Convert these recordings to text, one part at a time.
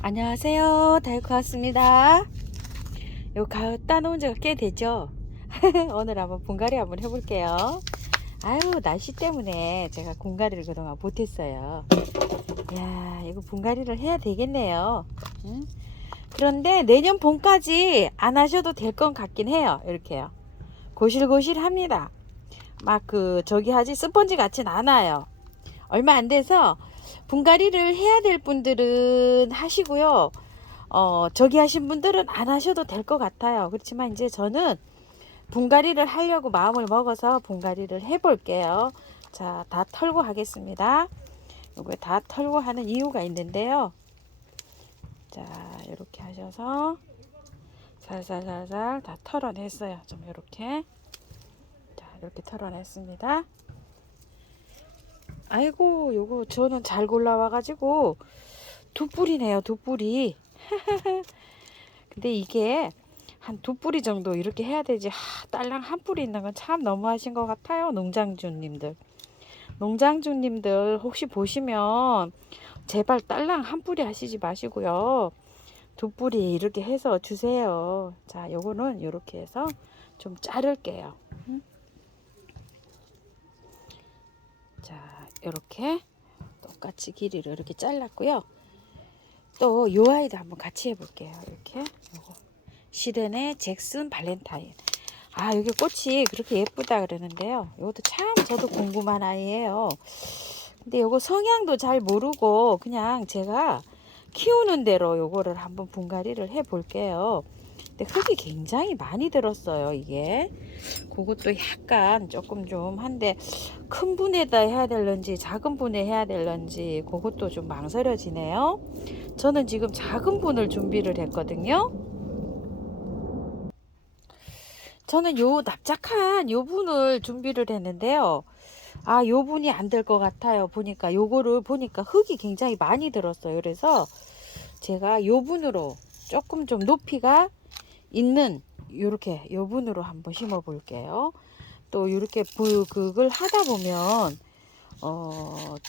안녕하세요. 다이코 왔습니다. 요 가을 따놓은 지가 꽤 되죠. 오늘 한번 분갈이 한번 해볼게요. 아유, 날씨 때문에 제가 분갈이를 그동안 못했어요. 야, 이거 분갈이를 해야 되겠네요. 응? 그런데 내년 봄까지 안 하셔도 될 것 같긴 해요. 이렇게요. 고실고실합니다. 막 저기 하지 스펀지 같진 않아요. 얼마 안 돼서 분갈이를 해야 될 분들은 하시고요. 저기 하신 분들은 안 하셔도 될 것 같아요. 그렇지만 이제 저는 분갈이를 하려고 마음을 먹어서 분갈이를 해 볼게요. 자, 다 털고 하겠습니다. 이거 다 털고 하는 이유가 있는데요. 자, 이렇게 하셔서 살살살살 다 털어냈어요. 좀 이렇게. 자, 이렇게 털어냈습니다. 아이고, 요거 저는 잘 골라와가지고 두 뿌리네요. 두 뿌리. 근데 이게 한 두 뿌리 정도 이렇게 해야 되지. 딸랑 한 뿌리 있는 건 참 너무하신 것 같아요. 농장주님들. 농장주님들 혹시 보시면 제발 딸랑 한 뿌리 하시지 마시고요. 두 뿌리 이렇게 해서 주세요. 자, 요거는 이렇게 해서 좀 자를게요. 자, 이렇게 똑같이 길이를 이렇게 잘랐고요. 또 요 아이도 한번 같이 해볼게요. 이렇게 요거 시렌의 잭슨 발렌타인. 아, 여기 꽃이 그렇게 예쁘다 그러는데요. 이것도 참 저도 궁금한 아이예요. 근데 요거 성향도 잘 모르고 그냥 제가 키우는 대로 요거를 한번 분갈이를 해 볼게요. 근데 흙이 굉장히 많이 들었어요, 이게. 그것도 약간 조금 좀 한데 큰 분에다 해야 될런지 작은 분에 해야 될런지 그것도 좀 망설여지네요. 저는 지금 작은 분을 준비를 했거든요. 저는 요 납작한 요 분을 준비를 했는데요. 아, 요 분이 안 될 것 같아요. 보니까 요거를 보니까 흙이 굉장히 많이 들었어요. 그래서 제가 요 분으로 조금 좀 높이가 있는 요렇게 요 분으로 한번 심어 볼게요. 또 이렇게 그걸 하다 보면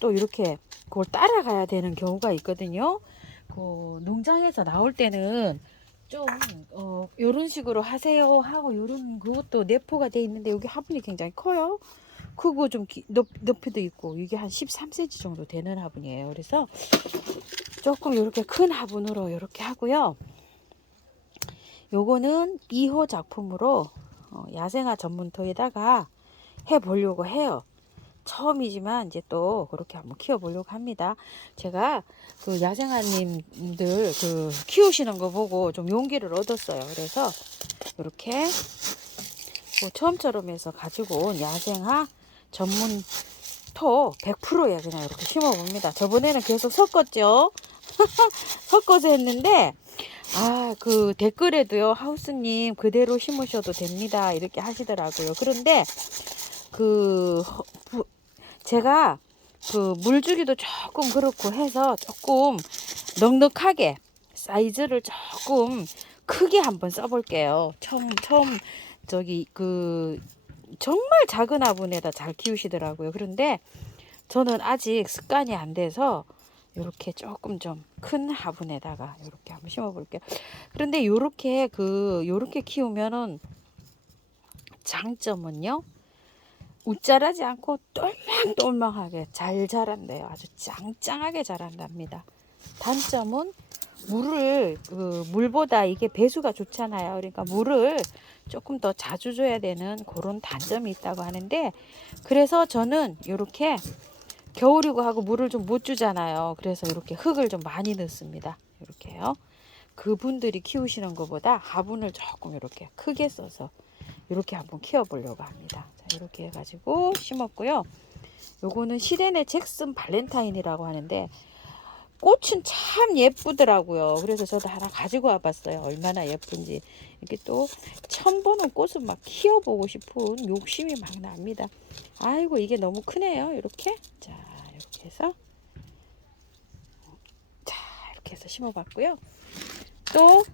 또 이렇게 그걸 따라가야 되는 경우가 있거든요. 그 농장에서 나올 때는 좀 요런 식으로 하세요 하고 요런 그것도 내포가 돼 있는데 여기 화분이 굉장히 커요. 크고 좀 높이도 있고 이게 한 13cm 정도 되는 화분이에요. 그래서 조금 이렇게 큰 화분으로 이렇게 하고요. 요거는 2호 작품으로 야생화 전문토에다가 해 보려고 해요. 처음이지만 이제 또 그렇게 한번 키워보려고 합니다. 제가 그 야생화님들 그 키우시는 거 보고 좀 용기를 얻었어요. 그래서 이렇게 뭐 처음처럼 해서 가지고 온 야생화 전문 토 100%에 그냥 이렇게 심어봅니다. 저번에는 계속 섞었죠. 섞어서 했는데 그 댓글에도요, 하우스님 그대로 심으셔도 됩니다 이렇게 하시더라고요. 그런데 그 제가 그 물주기도 조금 그렇고 해서 조금 넉넉하게 사이즈를 조금 크게 한번 써볼게요. 처음 저기 정말 작은 화분에다 잘 키우시더라고요. 그런데 저는 아직 습관이 안 돼서 이렇게 조금 좀 큰 화분에다가 이렇게 한번 심어 볼게요. 그런데 요렇게 키우면은 장점은요, 웃자라지 않고 똘망똘망하게 잘 자란대요. 아주 짱짱하게 자란답니다. 단점은 물보다 이게 배수가 좋잖아요. 그러니까 물을 조금 더 자주 줘야 되는 그런 단점이 있다고 하는데, 그래서 저는 이렇게 겨울이고 하고 물을 좀 못 주잖아요. 그래서 이렇게 흙을 좀 많이 넣습니다. 이렇게요. 그분들이 키우시는 것보다 화분을 조금 이렇게 크게 써서 이렇게 한번 키워보려고 합니다. 자, 이렇게 해가지고 심었고요. 요거는 시렌의 잭슨 발렌타인이라고 하는데 꽃은 참 예쁘더라고요. 그래서 저도 하나 가지고 와봤어요. 얼마나 예쁜지. 이렇게 또 처음 보는 꽃을 막 키워보고 싶은 욕심이 막 납니다. 아이고, 이게 너무 크네요. 이렇게. 자, 이렇게 해서. 자, 이렇게 해서 심어봤고요. 또,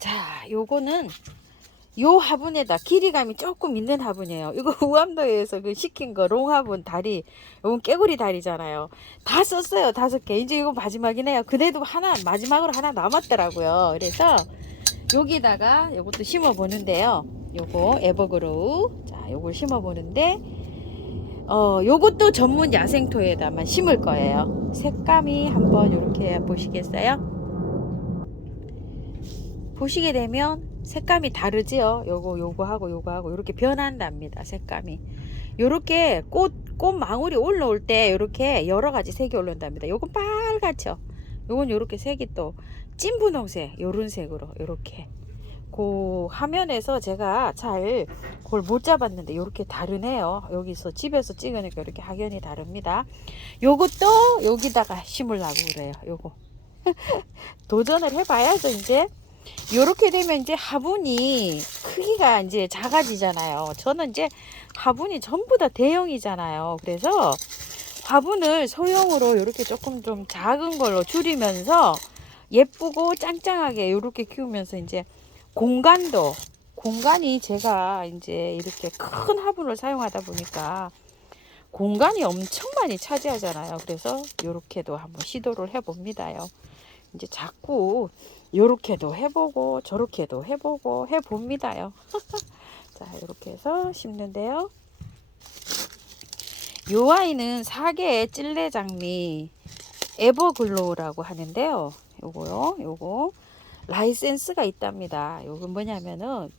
자, 요거는 요 화분에다 길이감이 조금 있는 화분이에요. 이거 우암도에서 그 시킨 거 롱화분 다리, 요건 깨구리 다리잖아요. 다 썼어요. 5개. 이제 이거 마지막이네요. 그래도 하나, 마지막으로 하나 남았더라고요. 그래서 여기다가 요것도 심어 보는데요. 요거 에버그로우. 자, 요걸 심어 보는데 요것도 전문 야생토에다만 심을 거예요. 색감이 한번 이렇게 보시겠어요? 보시게 되면 색감이 다르지요. 요거하고 요거하고 이렇게 변한답니다. 색감이. 요렇게 꽃망울이 올라올 때 요렇게 여러 가지 색이 올라온답니다. 요건 빨갛죠. 요건 요렇게 색이 또 찐분홍색, 요런 색으로 요렇게. 그 화면에서 제가 잘 그걸 못 잡았는데 요렇게 다르네요. 여기서 집에서 찍으니까 이렇게 확연히 다릅니다. 요것도 여기다가 심으려고 그래요. 요거. 도전을 해봐야죠, 이제. 요렇게 되면 이제 화분이 크기가 이제 작아지잖아요. 저는 이제 화분이 전부 다 대형이잖아요. 그래서 화분을 소형으로 이렇게 조금 좀 작은 걸로 줄이면서 예쁘고 짱짱하게 이렇게 키우면서 이제 공간이 제가 이제 이렇게 큰 화분을 사용하다 보니까 공간이 엄청 많이 차지하잖아요. 그래서 이렇게도 한번 시도를 해봅니다요. 이제 자꾸 요렇게도 해보고 저렇게도 해보고 해봅니다요. 자, 이렇게 해서 심는데요. 요 아이는 4개의 찔레장미 에버글로우라고 하는데요. 요거 라이센스가 있답니다. 요건 뭐냐면은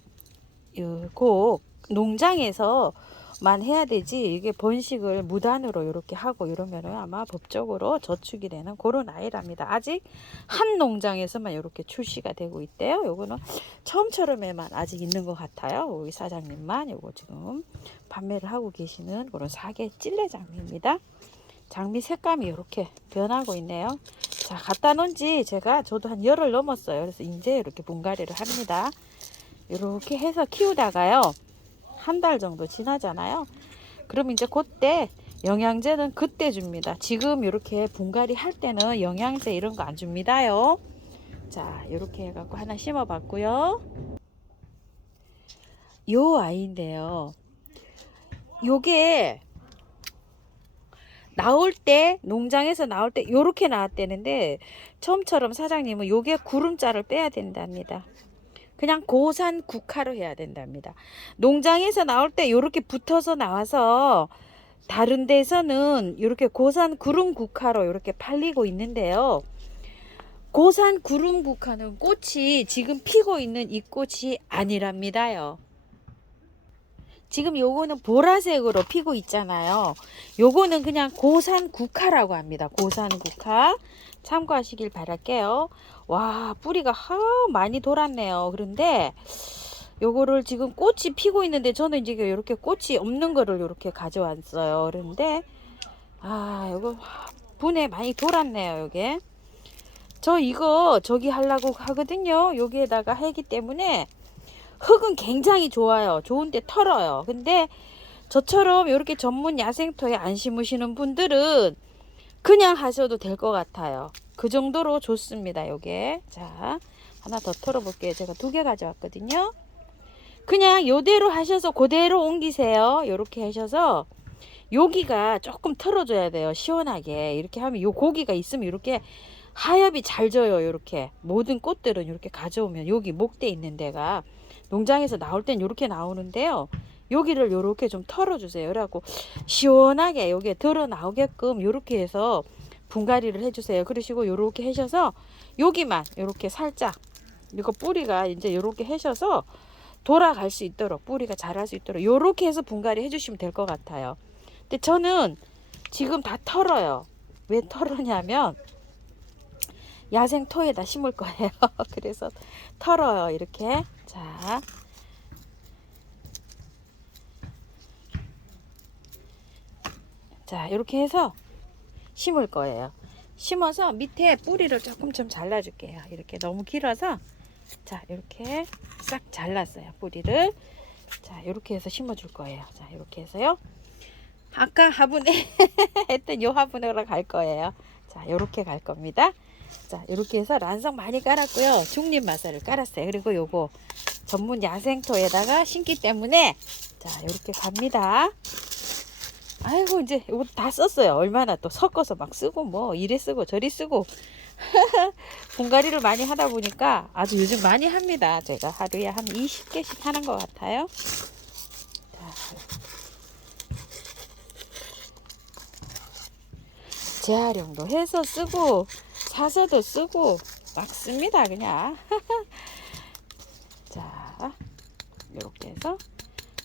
꼭 농장에서만 해야 되지, 이게 번식을 무단으로 이렇게 하고 이러면은 아마 법적으로 저축이 되는 그런 아이랍니다. 아직 한 농장에서만 이렇게 출시가 되고 있대요. 요거는 처음처럼에만 아직 있는 것 같아요. 우리 사장님만 요거 지금 판매를 하고 계시는 그런 4개 찔레장미입니다. 장미 색감이 이렇게 변하고 있네요. 자, 갖다 놓은 지 저도 한 열흘 넘었어요. 그래서 이제 이렇게 분갈이를 합니다. 이렇게 해서 키우다가요, 한 달 정도 지나잖아요. 그럼 이제 그때 영양제는 그때 줍니다. 지금 이렇게 분갈이 할 때는 영양제 이런 거 안 줍니다요. 자, 이렇게 해갖고 하나 심어 봤고요. 요 아이인데요, 요게 나올 때, 농장에서 나올 때 요렇게 나왔대는데, 처음처럼 사장님은 요게 구름자를 빼야 된답니다. 그냥 고산 국화로 해야 된답니다. 농장에서 나올 때 요렇게 붙어서 나와서 다른 데서는 이렇게 고산 구름 국화로 이렇게 팔리고 있는데요. 고산 구름 국화는 꽃이 지금 피고 있는 이 꽃이 아니랍니다요. 지금 요거는 보라색으로 피고 있잖아요. 요거는 그냥 고산 국화라고 합니다. 고산 국화. 참고하시길 바랄게요. 와, 뿌리가 많이 돌았네요. 그런데 요거를 지금 꽃이 피고 있는데, 저는 이제 이렇게 꽃이 없는 거를 이렇게 가져왔어요. 그런데 요거 분에 많이 돌았네요. 요게 저 이거 저기 하려고 하거든요. 여기에다가 하기 때문에 흙은 굉장히 좋아요. 좋은데 털어요. 근데 저처럼 이렇게 전문 야생토에 안 심으시는 분들은 그냥 하셔도 될 것 같아요. 그 정도로 좋습니다. 요게. 자, 하나 더 털어 볼게요. 제가 2개 가져왔거든요. 그냥 요대로 하셔서 그대로 옮기세요. 요렇게 하셔서 여기가 조금 털어줘야 돼요. 시원하게. 이렇게 하면 요 고기가 있으면 이렇게 하엽이 잘 져요. 이렇게 모든 꽃들은 이렇게 가져오면 여기 목대 있는 데가 농장에서 나올 땐 이렇게 나오는데요. 여기를 이렇게 좀 털어주세요. 그래갖고 시원하게 여기에 들어 나오게끔 이렇게 해서 분갈이를 해주세요. 그러시고 이렇게 하셔서 여기만 이렇게 살짝, 이거 뿌리가 이제 이렇게 하셔서 돌아갈 수 있도록, 뿌리가 자랄 수 있도록 이렇게 해서 분갈이 해주시면 될 것 같아요. 근데 저는 지금 다 털어요. 왜 털으냐면 야생토에다 심을 거예요. 그래서 털어요. 이렇게. 자, 이렇게 해서 심을 거예요. 심어서 밑에 뿌리를 조금 좀 잘라줄게요. 이렇게 너무 길어서, 자, 이렇게 싹 잘랐어요. 뿌리를. 자, 이렇게 해서 심어줄 거예요. 자, 이렇게 해서요. 아까 화분에 했던 요 화분으로 갈 거예요. 자, 요렇게 갈 겁니다. 자, 이렇게 해서 란석 많이 깔았고요. 중립 마사를 깔았어요. 그리고 요거 전문 야생토에다가 심기 때문에 자, 이렇게 갑니다. 아이고, 이제 이거 다 썼어요. 얼마나 또 섞어서 막 쓰고 뭐 이래 쓰고 저리 쓰고 분갈이를 많이 하다 보니까 아주 요즘 많이 합니다. 제가 하루에 한 20개씩 하는 것 같아요. 자, 재활용도 해서 쓰고 사서도 쓰고 막 씁니다 그냥. 자, 이렇게 해서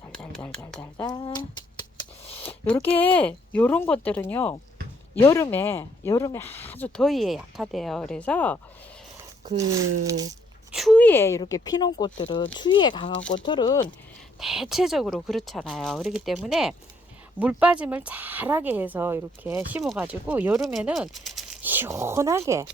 달달달달달달 요렇게 요런 것들은요 여름에 아주 더위에 약하대요. 그래서 그 추위에 이렇게 피는 꽃들은 추위에 강한 꽃들은 대체적으로 그렇잖아요. 그렇기 때문에 물 빠짐을 잘하게 해서 이렇게 심어 가지고 여름에는 시원하게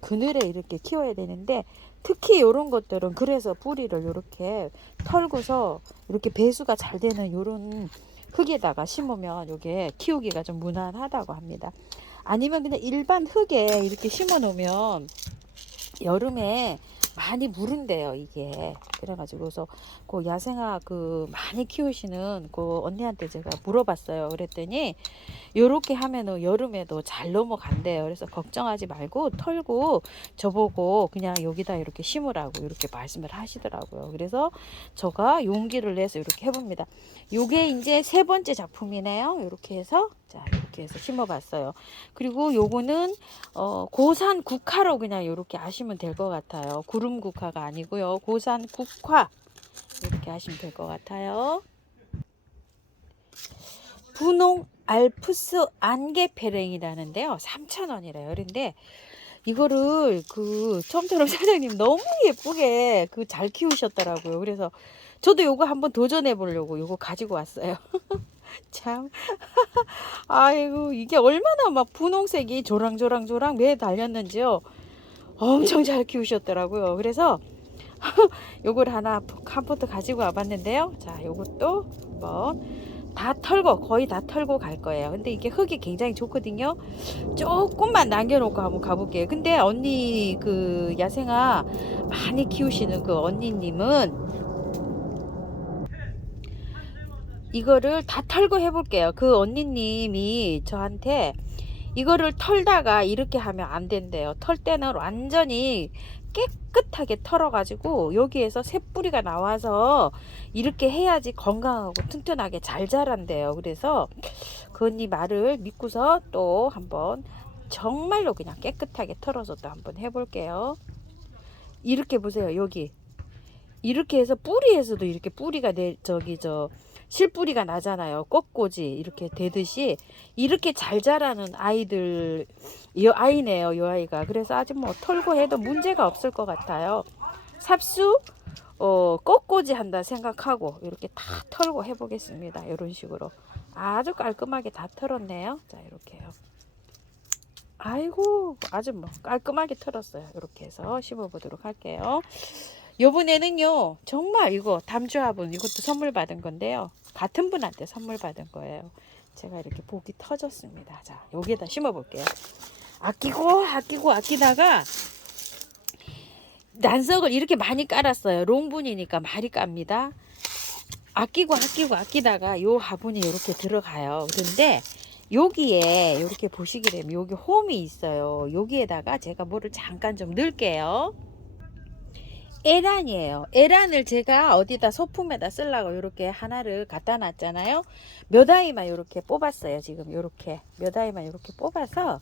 그늘에 이렇게 키워야 되는데 특히 이런 것들은 그래서 뿌리를 이렇게 털고서 이렇게 배수가 잘 되는 이런 흙에다가 심으면 이게 키우기가 좀 무난하다고 합니다. 아니면 그냥 일반 흙에 이렇게 심어 놓으면 여름에 많이 무른대요 이게. 그래가지고서 그 야생화 그 많이 키우시는 그 언니한테 제가 물어봤어요. 그랬더니 요렇게 하면은 여름에도 잘 넘어간대요. 그래서 걱정하지 말고 털고 저보고 그냥 여기다 이렇게 심으라고 이렇게 말씀을 하시더라고요. 그래서 제가 용기를 내서 이렇게 해봅니다. 요게 이제 세 번째 작품이네요. 이렇게 해서 자, 이렇게 해서 심어봤어요. 그리고 요거는 고산 국화로 그냥 이렇게 아시면 될 것 같아요. 구름 국화가 아니고요. 고산 국화 이렇게 하시면 될 것 같아요. 분홍 알프스 안개패랭이라는데요. 3,000원이래요. 그런데 이거를 그 처음처럼 사장님 너무 예쁘게 그 잘 키우셨더라고요. 그래서 저도 요거 한번 도전해 보려고 요거 가지고 왔어요. 참. 아이고, 이게 얼마나 막 분홍색이 조랑조랑 매 달렸는지요. 엄청 잘 키우셨더라고요. 그래서 요걸 한 포트 가지고 와봤는데요. 자, 요것도 한번 다 털고 거의 다 털고 갈 거예요. 근데 이게 흙이 굉장히 좋거든요. 조금만 남겨놓고 한번 가볼게요. 근데 언니 그 야생화 많이 키우시는 그 언니님은 이거를 다 털고 해볼게요. 그 언니님이 저한테 이거를 털다가 이렇게 하면 안 된대요. 털 때는 완전히 깨끗하게 털어가지고 여기에서 새뿌리가 나와서 이렇게 해야지 건강하고 튼튼하게 잘 자란대요. 그래서 그 언니 말을 믿고서 또 한번 정말로 그냥 깨끗하게 털어서 또 한번 해볼게요. 이렇게 보세요. 여기 이렇게 해서 뿌리에서도 이렇게 뿌리가 실뿌리가 나잖아요. 꽃꽂이 이렇게 되듯이 이렇게 잘 자라는 아이들 아이네요. 이 아이가. 그래서 아직 뭐 털고 해도 문제가 없을 것 같아요. 삽수 꽃꽂이 한다 생각하고 이렇게 다 털고 해보겠습니다. 이런 식으로 아주 깔끔하게 다 털었네요. 자, 이렇게요. 아이고, 아주 뭐 깔끔하게 털었어요. 이렇게 해서 심어보도록 할게요. 요번에는요 정말 이거 담주화분 이것도 선물 받은 건데요. 같은 분한테 선물 받은 거예요. 제가 이렇게 복이 터졌습니다. 자, 여기에다 심어 볼게요. 아끼다가 난석을 이렇게 많이 깔았어요. 롱분이니까 많이 깝니다. 아끼다가 요 화분이 이렇게 들어가요. 그런데 여기에 이렇게 보시게 되면 여기 홈이 있어요. 여기에다가 제가 뭐를 잠깐 좀 넣을게요. 에란이에요. 에란을 제가 어디다 소품에다 쓰려고 이렇게 하나를 갖다 놨잖아요. 몇 아이만 이렇게 뽑았어요. 지금 이렇게 몇 아이만 이렇게 뽑아서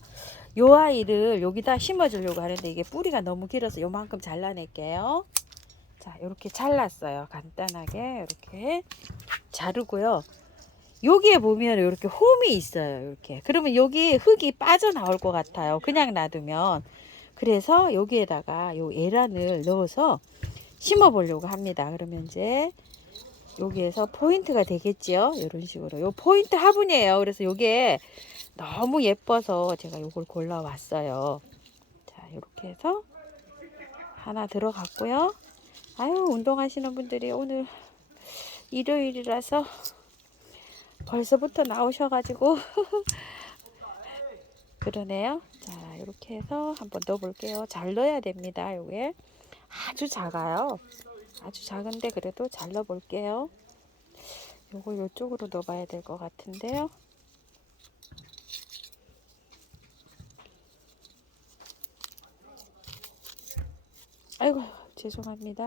요 아이를 여기다 심어 주려고 하는데 이게 뿌리가 너무 길어서 요만큼 잘라낼게요. 자, 이렇게 잘랐어요. 간단하게 이렇게 자르고요. 여기에 보면 이렇게 홈이 있어요. 이렇게 그러면 여기 흙이 빠져나올 것 같아요. 그냥 놔두면. 그래서 여기에다가 요 에란을 넣어서 심어 보려고 합니다. 그러면 이제 여기에서 포인트가 되겠지요. 이런 식으로 요 포인트 화분이에요. 그래서 요게 너무 예뻐서 제가 요걸 골라 왔어요. 자, 이렇게 해서 하나 들어갔고요. 아유, 운동하시는 분들이 오늘 일요일이라서 벌써부터 나오셔가지고 그러네요. 자, 이렇게 해서 한번 넣어 볼게요. 잘 넣어야 됩니다. 요게 아주 작아요. 아주 작은데 그래도 잘 넣어 볼게요. 요걸 요쪽으로 넣어 봐야 될 것 같은데요. 아이고, 죄송합니다.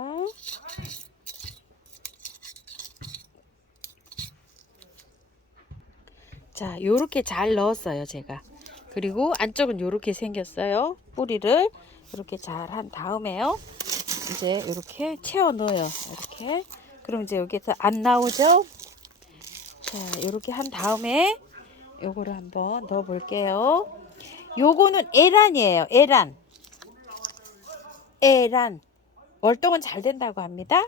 자, 요렇게 잘 넣었어요, 제가. 그리고 안쪽은 요렇게 생겼어요. 뿌리를 이렇게 잘 한 다음에요. 이제 이렇게 채워 넣어요. 이렇게. 그럼 이제 여기서 안 나오죠? 자, 이렇게 한 다음에 요거를 한번 넣어 볼게요. 요거는 에란이에요. 에란. 에란. 월동은 잘 된다고 합니다.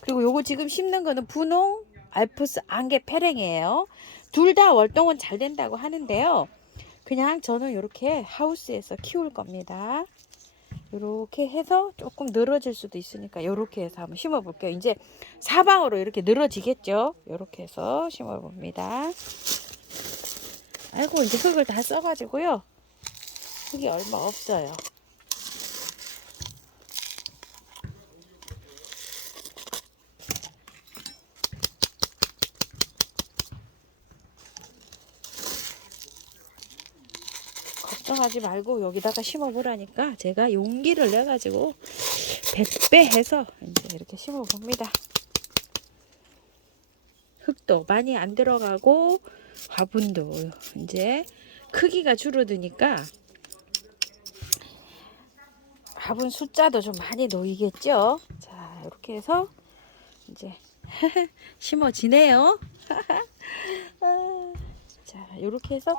그리고 요거 지금 심는 거는 분홍 알프스 안개 페랭이에요. 둘 다 월동은 잘 된다고 하는데요. 그냥 저는 이렇게 하우스에서 키울 겁니다. 이렇게 해서 조금 늘어질 수도 있으니까 이렇게 해서 한번 심어 볼게요. 이제 사방으로 이렇게 늘어지겠죠. 이렇게 해서 심어 봅니다. 아이고, 이제 흙을 다 써가지고요. 흙이 얼마 없어요. 걱정하지 말고 여기다가 심어 보라니까 제가 용기를 내 가지고 100배 해서 이제 이렇게 심어 봅니다. 흙도 많이 안 들어가고 화분도 이제 크기가 줄어드니까 화분 숫자도 좀 많이 놓이겠죠. 자, 이렇게 해서 이제 심어지네요. 자, 이렇게 해서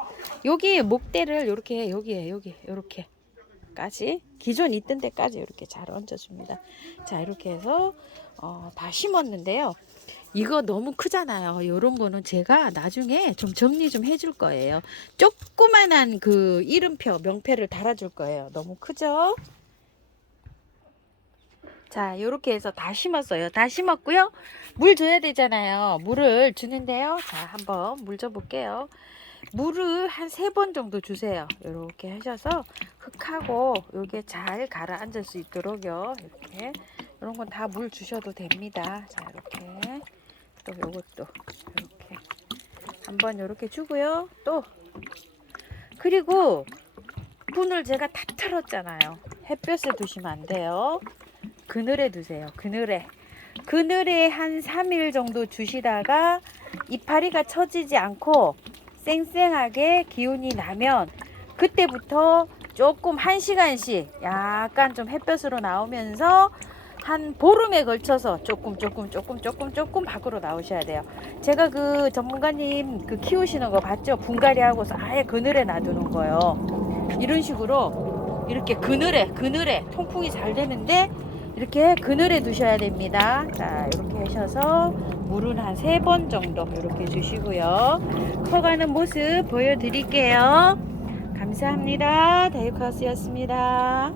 여기 목대를 이렇게 여기에 이렇게까지 기존 있던 데까지 이렇게 잘 얹어줍니다. 자, 이렇게 해서 다 심었는데요. 이거 너무 크잖아요. 이런 거는 제가 나중에 좀 정리 좀 해줄 거예요. 조그만한 그 이름표 명패를 달아줄 거예요. 너무 크죠? 자, 이렇게 해서 다 심었어요. 다 심었고요. 물 줘야 되잖아요. 물을 주는데요. 자, 한번 물 줘 볼게요. 물을 한 3번 정도 주세요. 이렇게 하셔서 흙하고 요게 잘 가라앉을 수 있도록요. 이렇게 이런 건 다 물 주셔도 됩니다. 자, 이렇게 또 요것도 이렇게 한번 이렇게 주고요. 또 그리고 문을 제가 다 털었잖아요. 햇볕에 두시면 안 돼요. 그늘에 두세요. 그늘에 한 3일 정도 주시다가 이파리가 처지지 않고 쌩쌩하게 기운이 나면 그때부터 조금 1시간씩 약간 좀 햇볕으로 나오면서 한 보름에 걸쳐서 조금 밖으로 나오셔야 돼요. 제가 그 전문가님 그 키우시는 거 봤죠? 분갈이 하고서 아예 그늘에 놔두는 거요. 이런 식으로 이렇게 그늘에 통풍이 잘 되는데 이렇게 그늘에 두셔야 됩니다. 자, 이렇게 하셔서 물은 한 3번 정도 이렇게 주시고요. 커가는 모습 보여드릴게요. 감사합니다. 다육하우스였습니다.